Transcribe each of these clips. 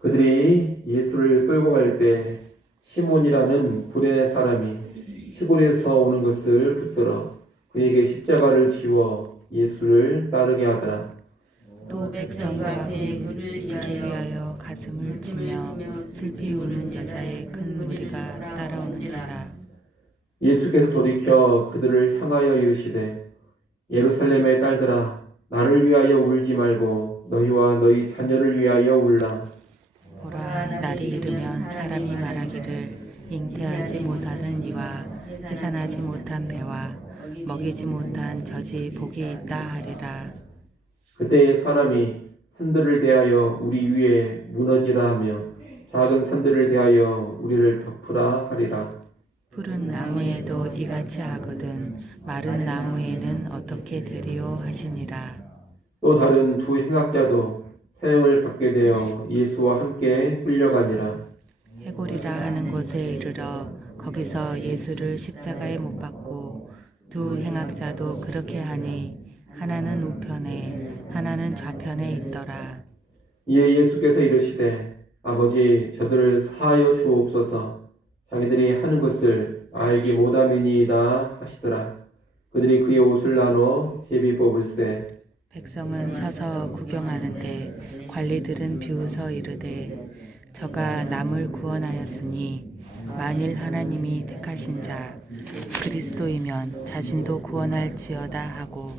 그들이 예수를 끌고 갈 때 시몬이라는 구레네 사람이 시골에서 오는 것을 붙들어 그에게 십자가를 지워 예수를 따르게 하더라. 또 백성과 그의 그를 이기 위하여 가슴을 치며 슬피 우는 여자의 큰 무리가 따라오는지라. 예수께서 돌이켜 그들을 향하여 이르시되 예루살렘의 딸들아 나를 위하여 울지 말고 너희와 너희 자녀를 위하여 울라. 보라, 날이 이르면 사람이 말하기를 잉태하지 못하는 이와 해산하지 못한 배와 먹이지 못한 젖이 복이 있다 하리라. 그때의 사람이 산들을 대하여 우리 위에 무너지라 하며 작은 산들을 대하여 우리를 덮으라 하리라. 푸른 나무에도 이같이 하거든 마른 나무에는 어떻게 되리요 하시니라. 또 다른 두 행악자도 사형을 받게 되어 예수와 함께 끌려가니라. 해골이라 하는 곳에 이르러 거기서 예수를 십자가에 못 박고 두 행악자도 그렇게 하니 하나는 우편에 하나는 좌편에 있더라. 이에 예수께서 이르시되 아버지 저들을 사하여 주옵소서 자기들이 하는 것을 알지 못함이니이다 하시더라. 그들이 그의 옷을 나눠 제비 뽑을세. 백성은 서서 구경하는데 관리들은 비웃어 이르되 저가 남을 구원하였으니 만일 하나님이 택하신 자 그리스도이면 자신도 구원할지어다 하고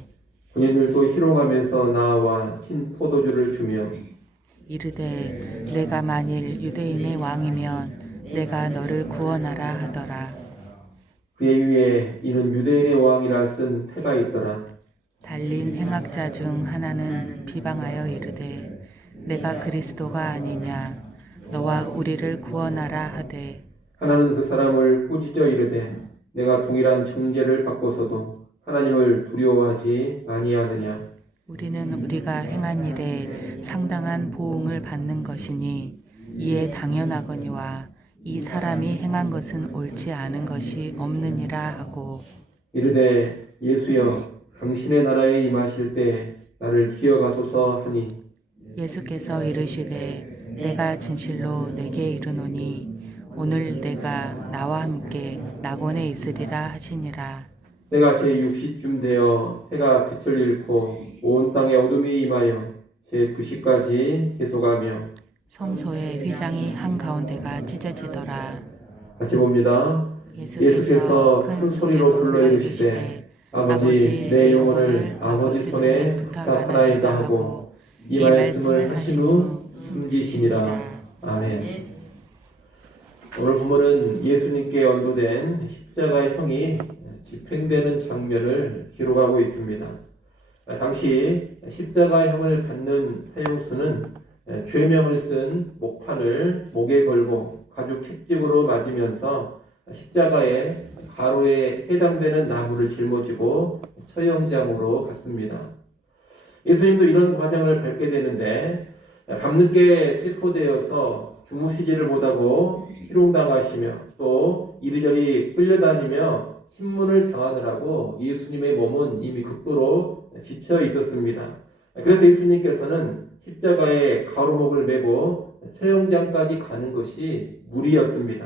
군인들도 희롱하면서 나와 흰 포도주를 주며 이르되 내가 만일 유대인의 왕이면 내가 너를 구원하라 하더라. 그의 위에 이는 유대인의 왕이라 쓴 패가 있더라. 달린 행악자 중 하나는 비방하여 이르되 내가 그리스도가 아니냐 너와 우리를 구원하라 하되 하나는 그 사람을 꾸짖어 이르되 내가 동일한 정죄를 받고서도 하나님을 두려워하지 아니하느냐. 우리는 우리가 행한 일에 상당한 보응을 받는 것이니 이에 당연하거니와 이 사람이 행한 것은 옳지 않은 것이 없느니라 하고 이르되 예수여 당신의 나라에 임하실 때 나를 기억하소서 하니 예수께서 이르시되 내가 진실로 내게 이르노니 오늘 내가 나와 함께 낙원에 있으리라 하시니라. 때가 제6시쯤 되어 해가 빛을 잃고 온 땅에 어둠이 임하여 제9시까지 계속하며 성소의 휘장이 한가운데가 찢어지더라. 같이 봅니다. 예수께서 큰 소리로 불러 이르시되 아버지 내 영혼을 아버지 손에 부탁하나이다 하고 이 말씀을 하신 후 숨지시니라. 아멘. 오늘 본문은 예수님께 언도된 십자가의 형이 집행되는 장면을 기록하고 있습니다. 당시 십자가의 형을 받는 세용수는 죄명을 쓴 목판을 목에 걸고 가죽 채찍으로 맞으면서 십자가의 가로에 해당되는 나무를 짊어지고 처형장으로 갔습니다. 예수님도 이런 과정을 밟게 되는데 밤늦게 체포되어서 주무시지를 못하고 희롱당하시며 또 이리저리 끌려다니며 신문을 당하느라고 예수님의 몸은 이미 극도로 지쳐 있었습니다. 그래서 예수님께서는 십자가에 가로목을 메고 처형장까지 가는 것이 무리였습니다.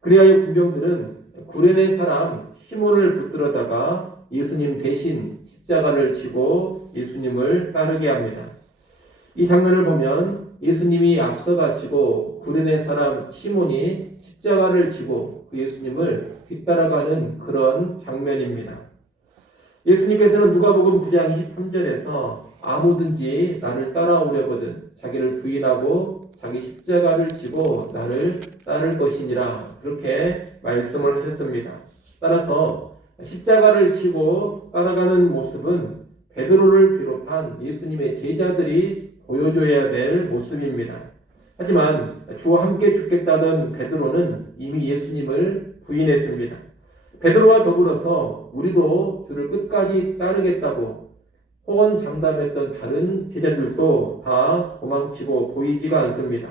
그리하여 군병들은 구레네 사람 시몬을 붙들어다가 예수님 대신 십자가를 지고 예수님을 따르게 합니다. 이 장면을 보면 예수님이 앞서가시고 구레네 사람 시몬이 십자가를 지고 그 예수님을 뒤따라가는 그런 장면입니다. 예수님께서는 누가복음 9장 23절에서 아무든지 나를 따라오려거든 자기를 부인하고 자기 십자가를 지고 나를 따를 것이니라 그렇게 말씀을 하셨습니다. 따라서 십자가를 지고 따라가는 모습은 베드로를 비롯한 예수님의 제자들이 보여줘야 될 모습입니다. 하지만 주와 함께 죽겠다던 베드로는 이미 예수님을 부인했습니다. 베드로와 더불어서 우리도 주를 끝까지 따르겠다고 호언장담했던 다른 제자들도 다 도망치고 보이지가 않습니다.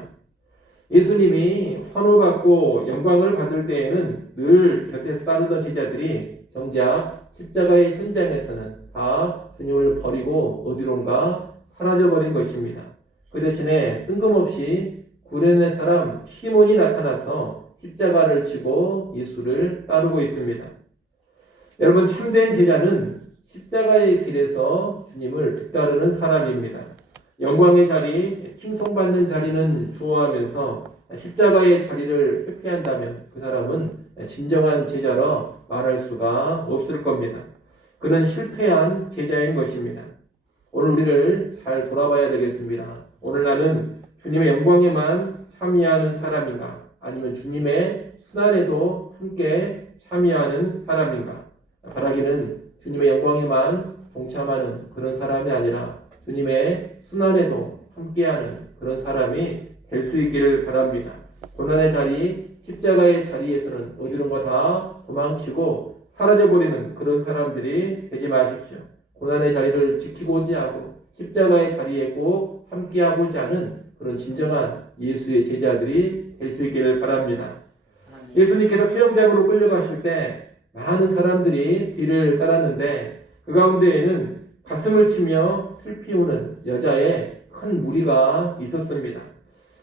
예수님이 환호받고 영광을 받을 때에는 늘 곁에서 따르던 제자들이 정작 십자가의 현장에서는 다 주님을 버리고 어디론가 사라져버린 것입니다. 그 대신에 뜬금없이 구레네 사람 시몬이 나타나서 십자가를 지고 예수를 따르고 있습니다. 여러분, 참된 제자는 십자가의 길에서 주님을 뒤따르는 사람입니다. 영광의 자리, 칭송받는 자리는 좋아하면서 십자가의 자리를 회피한다면 그 사람은 진정한 제자로 말할 수가 없을 겁니다. 그는 실패한 제자인 것입니다. 오늘 우리를 잘 돌아봐야 되겠습니다. 오늘 나는 주님의 영광에만 참여하는 사람인가? 아니면 주님의 순환에도 함께 참여하는 사람인가? 바라기는 주님의 영광에만 동참하는 그런 사람이 아니라 주님의 순환에도 함께하는 그런 사람이 될 수 있기를 바랍니다. 고난의 자리, 십자가의 자리에서는 어디론가 다 도망치고 사라져버리는 그런 사람들이 되지 마십시오. 고난의 자리를 지키고자 하고 십자가의 자리에 꼭 함께하고자 하는 그런 진정한 예수의 제자들이 될 수 있기를 바랍니다. 예수님께서 수영장으로 끌려가실 때 많은 사람들이 뒤를 따랐는데 그 가운데에는 가슴을 치며 슬피 우는 여자의 큰 무리가 있었습니다.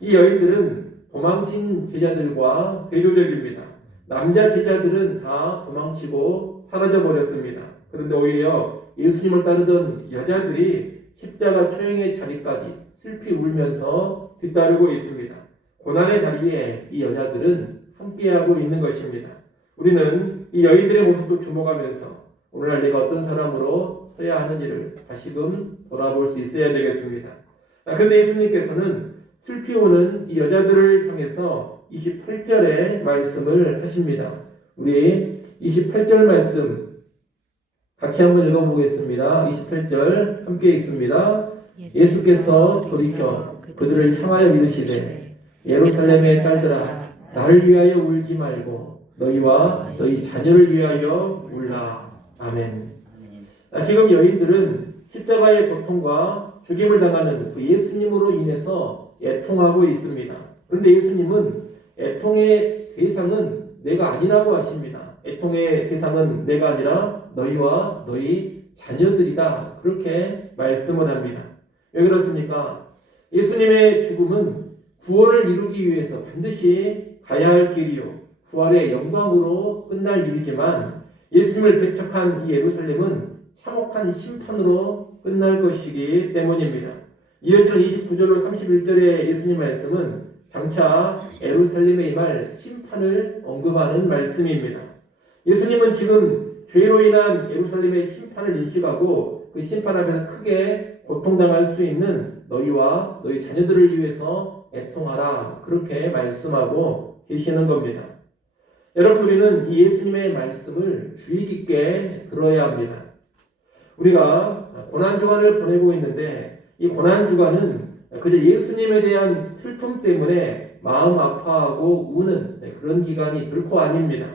이 여인들은 도망친 제자들과 대조적입니다. 남자 제자들은 다 도망치고 사라져버렸습니다. 그런데 오히려 예수님을 따르던 여자들이 십자가 처형의 자리까지 슬피 울면서 뒤따르고 있습니다. 고난의 자리에 이 여자들은 함께하고 있는 것입니다. 우리는 이 여인들의 모습도 주목하면서 오늘날 내가 어떤 사람으로 서야 하는지를 다시금 돌아볼 수 있어야 되겠습니다. 그런데 예수님께서는 슬피 우는 이 여자들을 향해서 28절의 말씀을 하십니다. 우리 28절 말씀 같이 한번 읽어보겠습니다. 28절 함께 읽습니다. 예수께서 돌이켜 그들을 향하여 이르시되 예루살렘의 딸들아 나를 위하여 울지 말고 너희와 너희 자녀를 위하여 울라. 아멘. 지금 여인들은 십자가의 고통과 죽임을 당하는 그 예수님으로 인해서 애통하고 있습니다. 그런데 예수님은 애통의 대상은 내가 아니라고 하십니다. 애통의 대상은 내가 아니라 너희와 너희 자녀들이다. 그렇게 말씀을 합니다. 왜 그렇습니까? 예수님의 죽음은 구원을 이루기 위해서 반드시 가야 할 길이요. 부활의 영광으로 끝날 일이지만 예수님을 배척한 이 예루살렘은 참혹한 심판으로 끝날 것이기 때문입니다. 이어지는 29절로 31절의 예수님 말씀은 장차 예루살렘에 임할 심판을 언급하는 말씀입니다. 예수님은 지금 죄로 인한 예루살렘의 심판을 인식하고 그 심판 앞에서 크게 고통당할 수 있는 너희와 너희 자녀들을 위해서 애통하라. 그렇게 말씀하고 계시는 겁니다. 여러분, 우리는 이 예수님의 말씀을 주의 깊게 들어야 합니다. 우리가 고난주간을 보내고 있는데 이 고난주간은 그저 예수님에 대한 슬픔 때문에 마음 아파하고 우는 그런 기간이 결코 아닙니다.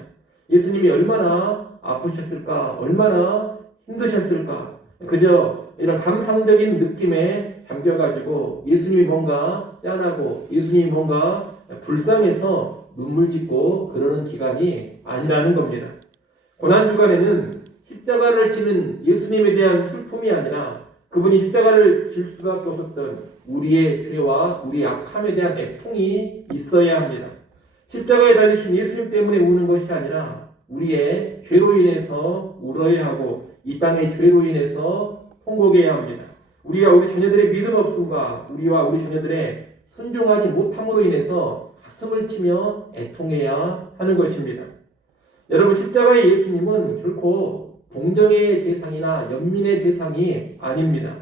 예수님이 얼마나 아프셨을까, 얼마나 힘드셨을까, 그저 이런 감상적인 느낌에 잠겨가지고 예수님이 뭔가 짠하고 예수님이 뭔가 불쌍해서 눈물 짓고 그러는 기간이 아니라는 겁니다. 고난주간에는 십자가를 지는 예수님에 대한 슬픔이 아니라 그분이 십자가를 질 수밖에 없었던 우리의 죄와 우리의 악함에 대한 애통이 있어야 합니다. 십자가에 달리신 예수님 때문에 우는 것이 아니라 우리의 죄로 인해서 울어야 하고 이 땅의 죄로 인해서 통곡해야 합니다. 우리와 우리 자녀들의 믿음 없음과 우리와 우리 자녀들의 순종하지 못함으로 인해서 가슴을 치며 애통해야 하는 것입니다. 여러분, 십자가의 예수님은 결코 동정의 대상이나 연민의 대상이 아닙니다.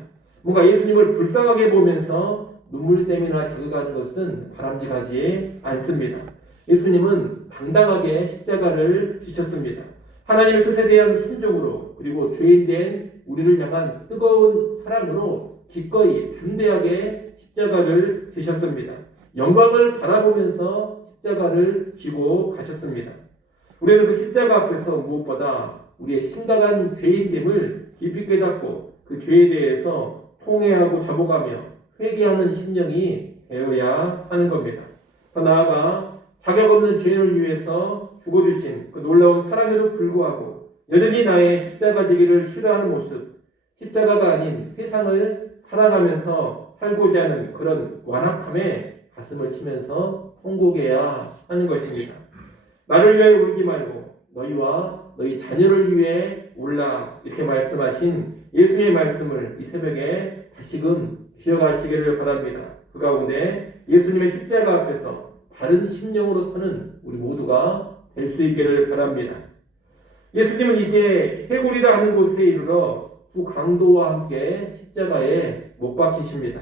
뭔가 예수님을 불쌍하게 보면서 눈물샘이나 자극하는 것은 바람직하지 않습니다. 예수님은 당당하게 십자가를 지셨습니다. 하나님의 뜻에 대한 순종으로 그리고 죄인된 우리를 향한 뜨거운 사랑으로 기꺼이 담대하게 십자가를 지셨습니다. 영광을 바라보면서 십자가를 지고 가셨습니다. 우리는 그 십자가 앞에서 무엇보다 우리의 심각한 죄인됨을 깊이 깨닫고 그 죄에 대해서 통회하고 자복하며 회개하는 심령이 되어야 하는 겁니다. 더 나아가 자격 없는 죄인을 위해서 죽어주신 그 놀라운 사랑에도 불구하고 여전히 나의 십자가 지기를 싫어하는 모습, 십자가가 아닌 세상을 사랑하면서 살고자 하는 그런 완악함에 가슴을 치면서 통곡해야 하는 것입니다. 나를 위하여 울지 말고 너희와 너희 자녀를 위해 울라, 이렇게 말씀하신 예수의 말씀을 이 새벽에 다시금 기억하시기를 바랍니다. 그 가운데 예수님의 십자가 앞에서 바른 심령으로 서는 우리 모두가 될 수 있기를 바랍니다. 예수님은 이제 해골이라 하는 곳에 이르러 두 강도와 함께 십자가에 못 박히십니다.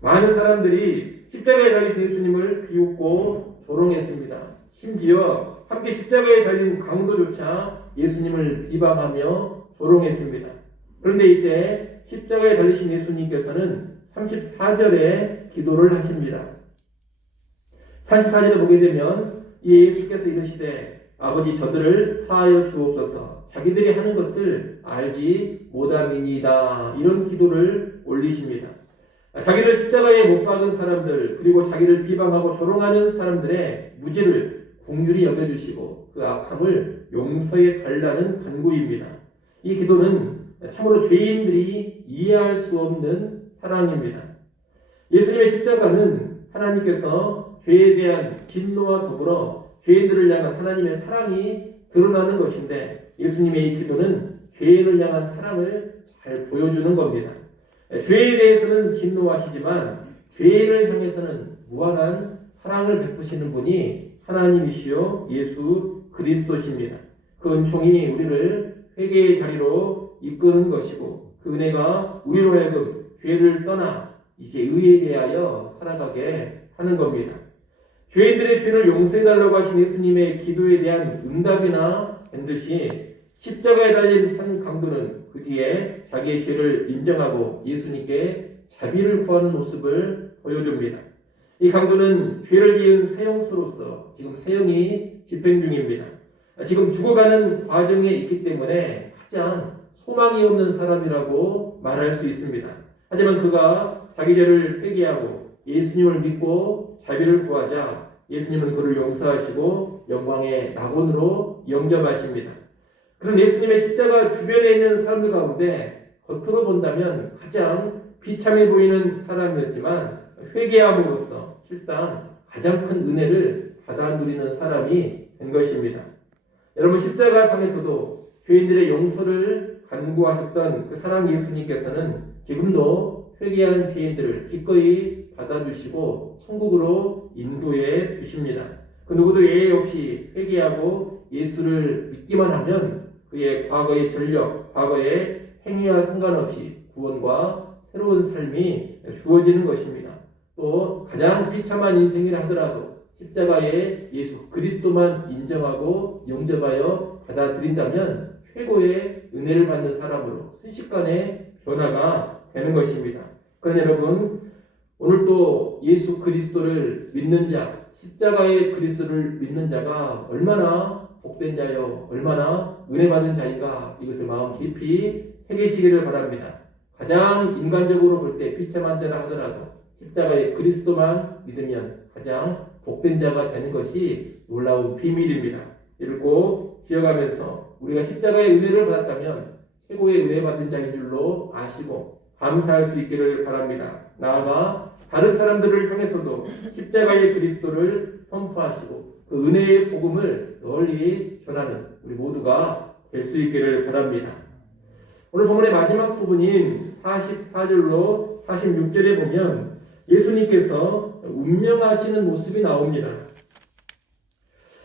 많은 사람들이 십자가에 달리신 예수님을 비웃고 조롱했습니다. 심지어 함께 십자가에 달린 강도조차 예수님을 비방하며 조롱했습니다. 그런데 이때 십자가에 달리신 예수님께서는 34절에 기도를 하십니다. 34절에 보게 되면 예수께서 이르시되 아버지 저들을 사하여 주옵소서, 자기들이 하는 것을 알지 못함이니이다, 이런 기도를 올리십니다. 자기를 십자가에 못 박은 사람들, 그리고 자기를 비방하고 조롱하는 사람들의 무지를 긍휼히 여겨주시고 그 악함을 용서해 달라는 간구입니다. 이 기도는 참으로 죄인들이 이해할 수 없는 사랑입니다. 예수님의 십자가는 하나님께서 죄에 대한 진노와 더불어 죄인들을 향한 하나님의 사랑이 드러나는 것인데, 예수님의 이 기도는 죄인을 향한 사랑을 잘 보여주는 겁니다. 죄에 대해서는 진노하시지만 죄인을 향해서는 무한한 사랑을 베푸시는 분이 하나님이시요 예수 그리스도십니다. 그 은총이 우리를 회개의 자리로 이끄는 것이고, 그 은혜가 우리로 하여금 죄를 떠나 이제 의에 대하여 살아가게 하는 겁니다. 죄인들의 죄를 용서해달라고 하신 예수님의 기도에 대한 응답이나 반드시 십자가에 달린 한 강도는 그 뒤에 자기의 죄를 인정하고 예수님께 자비를 구하는 모습을 보여줍니다. 이 강도는 죄를 지은 사형수로서 지금 사형이 집행 중입니다. 지금 죽어가는 과정에 있기 때문에 가장 소망이 없는 사람이라고 말할 수 있습니다. 하지만 그가 자기 죄를 회개하고 예수님을 믿고 자비를 구하자 예수님은 그를 용서하시고 영광의 낙원으로 영접하십니다. 그런 예수님의 십자가 주변에 있는 사람들 가운데 겉으로 본다면 가장 비참해 보이는 사람이었지만 회개함으로써 실상 가장 큰 은혜를 받아 누리는 사람이 된 것입니다. 여러분, 십자가상에서도 죄인들의 용서를 간구하셨던 그 사랑 예수님께서는 지금도 회개한 죄인들을 기꺼이 받아주시고 천국으로 인도해 주십니다. 그 누구도 예외 없이 회개하고 예수를 믿기만 하면 그의 과거의 전력, 과거의 행위와 상관없이 구원과 새로운 삶이 주어지는 것입니다. 또 가장 비참한 인생이라 하더라도 십자가에 예수 그리스도만 인정하고 영접하여 받아들인다면 최고의 은혜를 받는 사람으로 순식간에 변화가 되는 것입니다. 그러나 여러분, 오늘도 예수 그리스도를 믿는 자, 십자가의 그리스도를 믿는 자가 얼마나 복된 자요, 얼마나 은혜 받은 자인가, 이것을 마음 깊이 새기시기를 바랍니다. 가장 인간적으로 볼 때 비참한 자라 하더라도 십자가의 그리스도만 믿으면 가장 복된 자가 되는 것이 놀라운 비밀입니다. 이를 꼭 기억하면서 우리가 십자가의 은혜를 받았다면 최고의 은혜 받은 자인 줄로 아시고 감사할 수 있기를 바랍니다. 나아가 다른 사람들을 향해서도 십자가의 그리스도를 선포하시고 그 은혜의 복음을 널리 전하는 우리 모두가 될 수 있기를 바랍니다. 오늘 본문의 마지막 부분인 44절로 46절에 보면 예수님께서 운명하시는 모습이 나옵니다.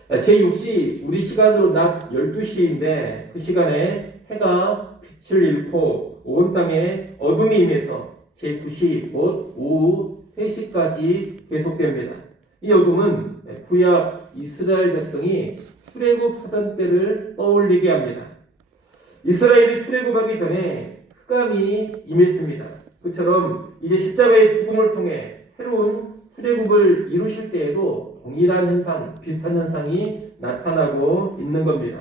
제6시 우리 시간으로 낮 12시인데 그 시간에 해가 빛을 잃고 온 땅에 어둠이 임해서 제9시 곧 오후 3시까지 계속됩니다. 이 어둠은 구약 이스라엘 백성이 출애굽하던 때를 떠올리게 합니다. 이스라엘이 출애굽하기 전에 흑암이 임했습니다. 그처럼 이제 십자가의 죽음을 통해 새로운 출애굽을 이루실 때에도 동일한 현상, 비슷한 현상이 나타나고 있는 겁니다.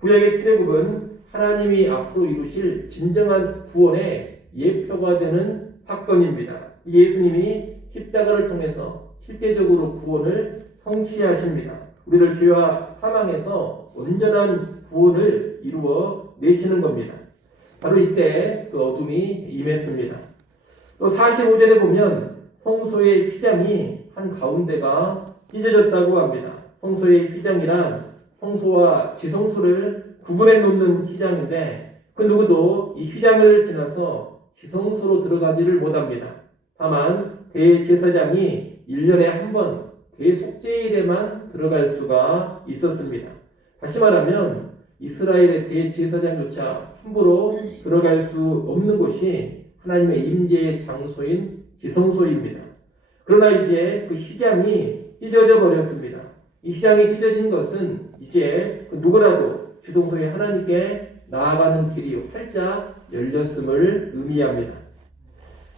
구약의 출애굽은 하나님이 앞으로 이루실 진정한 구원의 예표가 되는 사건입니다. 예수님이 십자가를 통해서 실제적으로 구원을 성취하십니다. 우리를 죄와 사망에서 온전한 구원을 이루어 내시는 겁니다. 바로 이때 그 어둠이 임했습니다. 또 45절에 보면 성소의 휘장이 한 가운데가 찢어졌다고 합니다. 성소의 휘장이란 성소와 지성소를 구분해 놓는 휘장인데 그 누구도 이 휘장을 지나서 지성소로 들어가지를 못합니다. 다만 대제사장이 1년에 한 번 대속죄일에만 들어갈 수가 있었습니다. 다시 말하면 이스라엘의 대제사장조차 함부로 들어갈 수 없는 곳이 하나님의 임재의 장소인 지성소입니다. 그러나 이제 그 휘장이 찢어져 버렸습니다. 이 휘장이 찢어진 것은 이제 그 누구라도 지성소에 하나님께 나아가는 길이 활짝 열렸음을 의미합니다.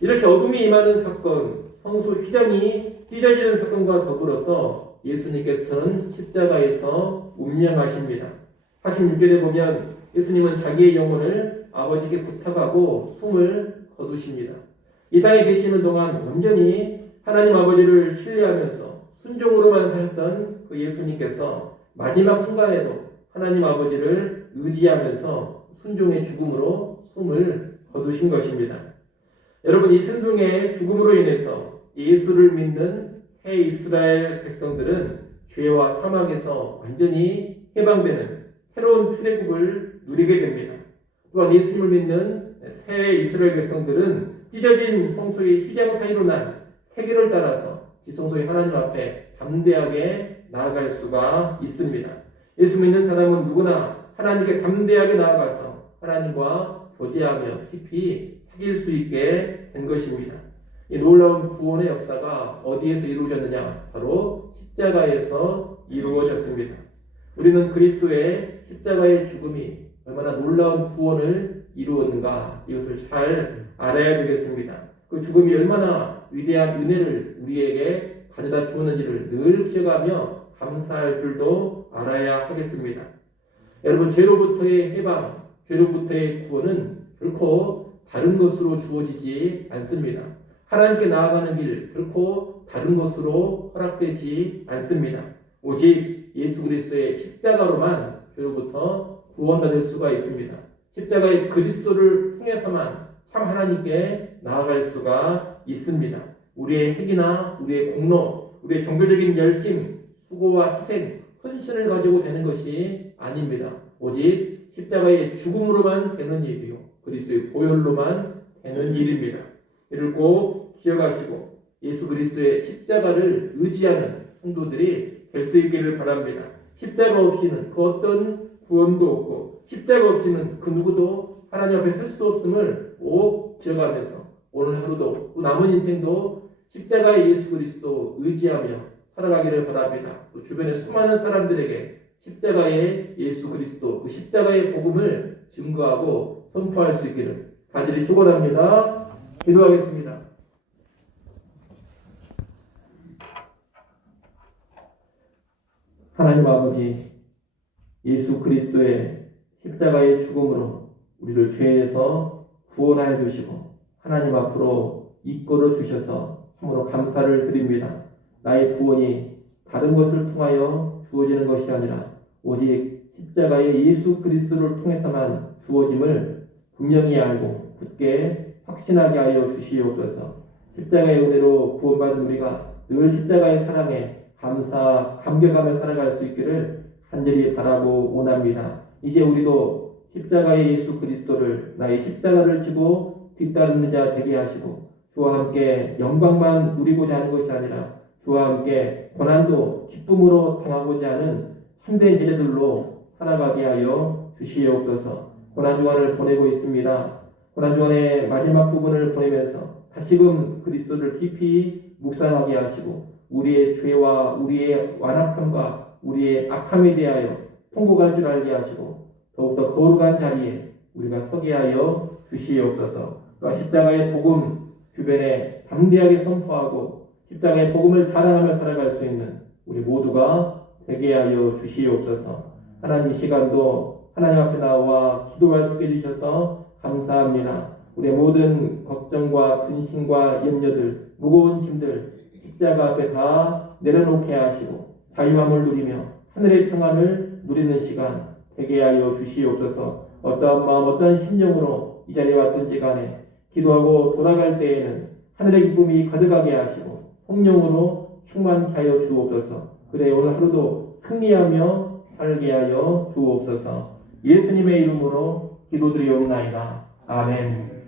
이렇게 어둠이 임하는 사건, 성소 휘장이 찢어지는 사건과 더불어서 예수님께서는 십자가에서 운명하십니다. 46절에 보면 예수님은 자기의 영혼을 아버지께 부탁하고 숨을 거두십니다. 이 땅에 계시는 동안 온전히 하나님 아버지를 신뢰하면서 순종으로만 사셨던 그 예수님께서 마지막 순간에도 하나님 아버지를 의지하면서 순종의 죽음으로 숨을 거두신 것입니다. 여러분, 이 순종의 죽음으로 인해서 예수를 믿는 새 이스라엘 백성들은 죄와 사막에서 완전히 해방되는 새로운 출애굽을 누리게 됩니다. 또한 예수님을 믿는 새 이스라엘 백성들은 찢어진 성소의 휘장 사이로 난 세계를 따라서 지성소의 하나님 앞에 담대하게 나아갈 수가 있습니다. 예수 믿는 사람은 누구나 하나님께 담대하게 나아가서 하나님과 교제하며 깊이 사귈 수 있게 된 것입니다. 이 놀라운 구원의 역사가 어디에서 이루어졌느냐? 바로 십자가에서 이루어졌습니다. 우리는 그리스도의 십자가의 죽음이 얼마나 놀라운 구원을 이루었는가 이것을 잘 알아야 되겠습니다. 그 죽음이 얼마나 위대한 은혜를 우리에게 가져다 주었는지를 늘 기억하며 감사할 줄도 알아야 하겠습니다. 여러분, 죄로부터의 해방, 죄로부터의 구원은 결코 다른 것으로 주어지지 않습니다. 하나님께 나아가는 길 결코 다른 것으로 허락되지 않습니다. 오직 예수 그리스도의 십자가로만 죄로부터 구원받을 수가 있습니다. 십자가의 그리스도를 통해서만 참 하나님께 나아갈 수가 있습니다. 우리의 핵이나 우리의 공로, 우리의 종교적인 열심, 수고와 희생, 헌신을 가지고 되는 것이 아닙니다. 오직 십자가의 죽음으로만 되는 일이요, 그리스도의 보혈로만 되는 일입니다. 이를 꼭 기억하시고 예수 그리스도의 십자가를 의지하는 성도들이 될 수 있기를 바랍니다. 십자가 없이는 그 어떤 구원도 없고 십자가 없이는 그 누구도 하나님 앞에 설 수 없음을 꼭 기억하면서 오늘 하루도 또 남은 인생도 십자가의 예수 그리스도 의지하며 살아가기를 바랍니다. 또 주변의 수많은 사람들에게 십자가의 예수 그리스도, 그 십자가의 복음을 증거하고 선포할 수 있기를 간절히 축원합니다. 기도하겠습니다. 하나님 아버지, 예수 그리스도의 십자가의 죽음으로 우리를 죄에서 구원하여 주시고 하나님 앞으로 이끌어 주셔서 참으로 감사를 드립니다. 나의 구원이 다른 것을 통하여 주어지는 것이 아니라 오직 십자가의 예수 그리스도를 통해서만 주어짐을 분명히 알고 굳게 확신하게 하여 주시옵소서. 십자가의 은혜로 구원받은 우리가 늘 십자가의 사랑에 감격하며 살아갈 수 있기를 간절히 바라고 원합니다. 이제 우리도 십자가의 예수 그리스도를 나의 십자가를 지고 뒤따르는 자 되게 하시고 주와 함께 영광만 누리고자 하는 것이 아니라 주와 함께 고난도 기쁨으로 당하고자 하는 참된 제자들로 살아가게 하여 주시옵소서. 고난주간을 보내고 있습니다. 고난주간의 마지막 부분을 보내면서 다시금 그리스도를 깊이 묵상하게 하시고 우리의 죄와 우리의 완악함과 우리의 악함에 대하여 통곡할 줄 알게 하시고 더욱더 거룩한 자리에 우리가 서게 하여 주시옵소서. 또한 십자가의 복음 주변에 담대하게 선포하고 십자가의 복음을 자랑하며 살아갈 수 있는 우리 모두가 되게 하여 주시옵소서. 하나님, 이 시간도 하나님 앞에 나와 기도할 수 있게 해주셔서 감사합니다. 우리의 모든 걱정과 근심과 염려들, 무거운 짐들 십자가 앞에 다 내려놓게 하시고 자유함을 누리며 하늘의 평안을 누리는 시간 되게 하여 주시옵소서. 어떠한 마음, 어떠한 심령으로 이 자리에 왔든지 간에 기도하고 돌아갈 때에는 하늘의 기쁨이 가득하게 하시고 성령으로 충만케 하여 주옵소서. 그래 오늘 하루도 승리하며 살게 하여 주옵소서. 예수님의 이름으로 기도드리옵나이다. 아멘.